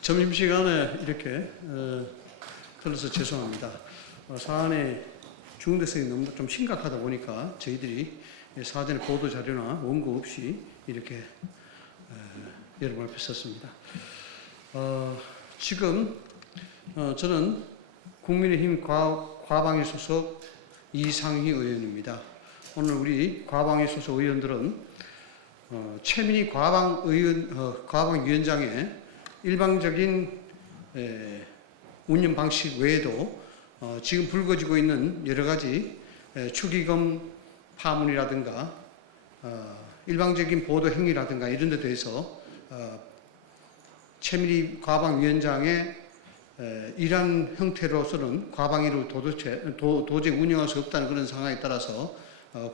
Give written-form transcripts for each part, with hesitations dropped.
점심시간에 이렇게 걸려서 죄송합니다. 사안의 중대성이 너무 좀 심각하다 보니까 저희들이 사전에 보도 자료나 원고 없이 이렇게 여러분 앞에 섰습니다. 지금 저는 국민의힘 과방위 소속 이상희 의원입니다. 오늘 우리 과방위 소속 의원들은 최민희 과방위원장의 일방적인 운영 방식 외에도 지금 불거지고 있는 여러 가지 축의금 파문이라든가 일방적인 보도 행위라든가 이런 데 대해서 최민희 과방위원장의 이러한 형태로서는 과방위를 도저히 운영할 수 없다는 그런 상황에 따라서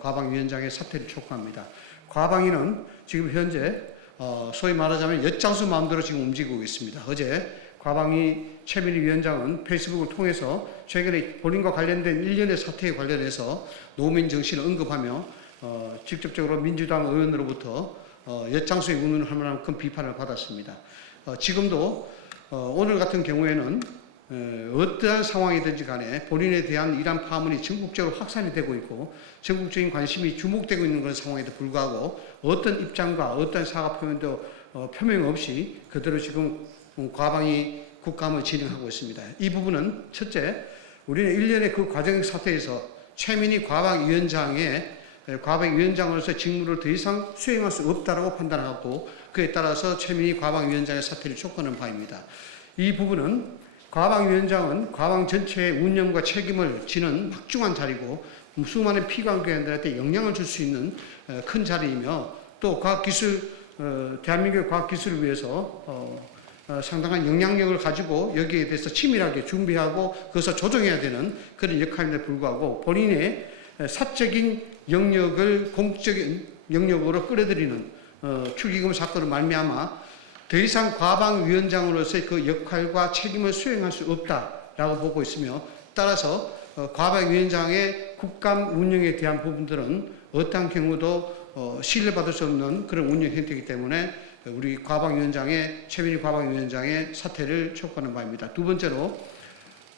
과방위원장의 사퇴를 촉구합니다. 과방위는 지금 현재 소위 말하자면 엿장수 마음대로 지금 움직이고 있습니다. 어제 과방위 최민희 위원장은 페이스북을 통해서 최근에 본인과 관련된 일련의 사태에 관련해서 노무민 정신을 언급하며 직접적으로 민주당 의원으로부터 엿장수에 운운할 만한 큰 비판을 받았습니다. 지금도 오늘 같은 경우에는 어떠한 상황이든지 간에 본인에 대한 이러한 파문이 전국적으로 확산이 되고 있고 전국적인 관심이 주목되고 있는 그런 상황에도 불구하고 어떤 입장과 어떤 사과 표현도 표명 없이 그대로 지금 과방위 국감을 진행하고 있습니다. 이 부분은 첫째, 우리는 일련의 그 과정 사태에서 최민희 과방위원장으로서 직무를 더 이상 수행할 수 없다라고 판단하고 그에 따라서 최민희 과방위원장의 사퇴를 촉구하는 바입니다. 이 부분은 과방위원장은 과방 전체의 운영과 책임을 지는 막중한 자리고 수많은 피감기관들한테 영향을 줄 수 있는 큰 자리이며 또 대한민국의 과학기술을 위해서 상당한 영향력을 가지고 여기에 대해서 치밀하게 준비하고 그것을 조정해야 되는 그런 역할임에도 불구하고 본인의 사적인 영역을 공적인 영역으로 끌어들이는 축의금 사건을 말미암아 더 이상 과방위원장으로서의 그 역할과 책임을 수행할 수 없다라고 보고 있으며 따라서 과방위원장의 국감 운영에 대한 부분들은 어떠한 경우도 신뢰받을 수 없는 그런 운영 형태이기 때문에 우리 최민희 과방위원장의 사퇴를 촉구하는 바입니다. 두 번째로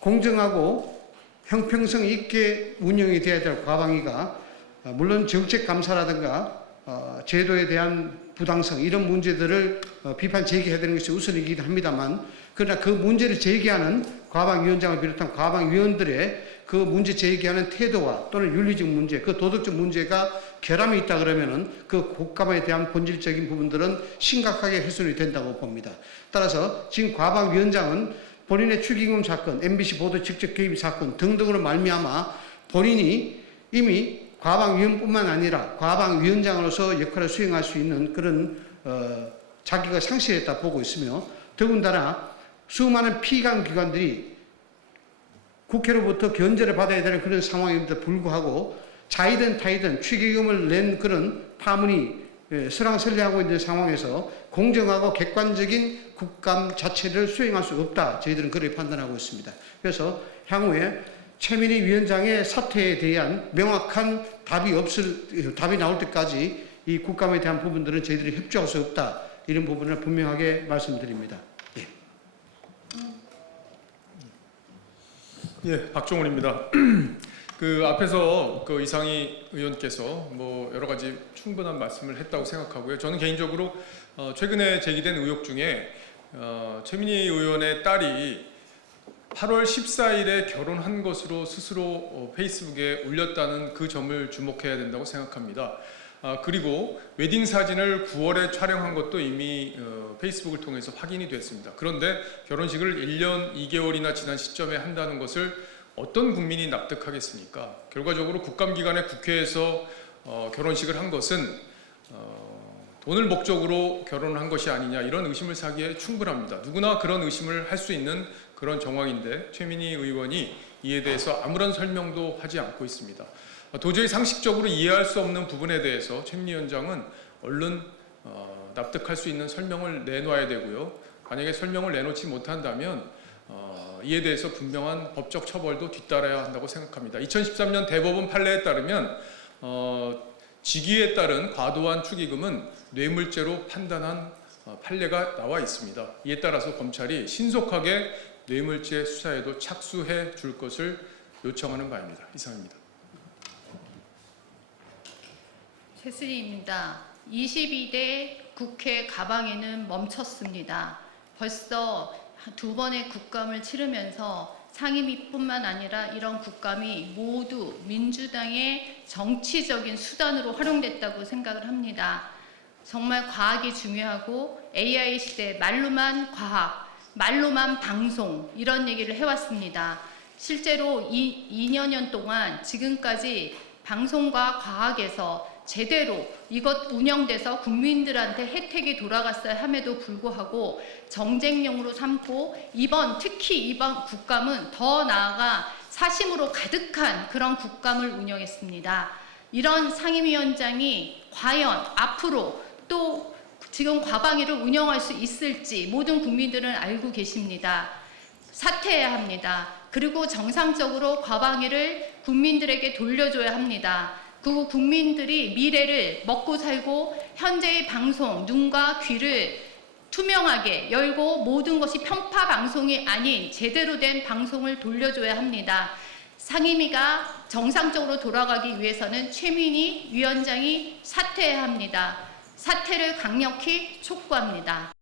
공정하고 형평성 있게 운영이 되어야 될 과방위가 물론 정책감사라든가 제도에 대한 부당성 이런 문제들을 비판 제기해야 되는 것이 우선이기도 합니다만 그러나 그 문제를 제기하는 과방위원장을 비롯한 과방위원들의 그 문제 제기하는 태도와 또는 윤리적 문제, 그 도덕적 문제가 결함이 있다 그러면은 그 국감에 대한 본질적인 부분들은 심각하게 훼손이 된다고 봅니다. 따라서 지금 과방위원장은 본인의 축의금 사건, MBC 보도 직접 개입 사건 등등으로 말미암아 본인이 이미 과방위원뿐만 아니라 과방위원장으로서 역할을 수행할 수 있는 그런 자기가 상실했다 보고 있으며 더군다나 수많은 피감기관들이 국회로부터 견제를 받아야 되는 그런 상황임에도 불구하고 자이든 타이든 축의금을 낸 그런 파문이 설왕설래하고 있는 상황에서 공정하고 객관적인 국감 자체를 수행할 수 없다. 저희들은 그렇게 판단하고 있습니다. 그래서 향후에 최민희 위원장의 사퇴에 대한 명확한 답이 나올 때까지 이 국감에 대한 부분들은 저희들이 협조할 수 없다. 이런 부분을 분명하게 말씀드립니다. 예, 박종훈입니다. 그 앞에서 그 이상희 의원께서 뭐 여러 가지 충분한 말씀을 했다고 생각하고요. 저는 개인적으로 최근에 제기된 의혹 중에 최민희 의원의 딸이 8월 14일에 결혼한 것으로 스스로 페이스북에 올렸다는 그 점을 주목해야 된다고 생각합니다. 그리고 웨딩 사진을 9월에 촬영한 것도 이미 페이스북을 통해서 확인이 됐습니다. 그런데 결혼식을 1년 2개월이나 지난 시점에 한다는 것을 어떤 국민이 납득하겠습니까? 결과적으로 국감기간에 국회에서 결혼식을 한 것은 돈을 목적으로 결혼을 한 것이 아니냐 이런 의심을 사기에 충분합니다. 누구나 그런 의심을 할 수 있는 그런 정황인데 최민희 의원이 이에 대해서 아무런 설명도 하지 않고 있습니다. 도저히 상식적으로 이해할 수 없는 부분에 대해서 최민희 위원장은 얼른 납득할 수 있는 설명을 내놔야 되고요. 만약에 설명을 내놓지 못한다면 이에 대해서 분명한 법적 처벌도 뒤따라야 한다고 생각합니다. 2013년 대법원 판례에 따르면 직위에 따른 과도한 축의금은 뇌물죄로 판단한 판례가 나와 있습니다. 이에 따라서 검찰이 신속하게 뇌물죄 수사에도 착수해 줄 것을 요청하는 바입니다. 이상입니다. 최수리입니다. 22대 국회 가방에는 멈췄습니다. 벌써 2번의 국감을 치르면서 상임위뿐만 아니라 이런 국감이 모두 민주당의 정치적인 수단으로 활용됐다고 생각을 합니다. 정말 과학이 중요하고 AI 시대 말로만 과학, 말로만 방송 이런 얘기를 해왔습니다. 실제로 2년 동안 지금까지 방송과 과학에서 제대로 이것 운영돼서 국민들한테 혜택이 돌아갔어야 함에도 불구하고 정쟁용으로 삼고 특히 이번 국감은 더 나아가 사심으로 가득한 그런 국감을 운영했습니다. 이런 상임위원장이 과연 앞으로 또 지금 과방위를 운영할 수 있을지 모든 국민들은 알고 계십니다. 사퇴해야 합니다. 그리고 정상적으로 과방위를 국민들에게 돌려줘야 합니다. 그 국민들이 미래를 먹고 살고 현재의 방송, 눈과 귀를 투명하게 열고 모든 것이 편파 방송이 아닌 제대로 된 방송을 돌려줘야 합니다. 상임위가 정상적으로 돌아가기 위해서는 최민희 위원장이 사퇴해야 합니다. 사퇴를 강력히 촉구합니다.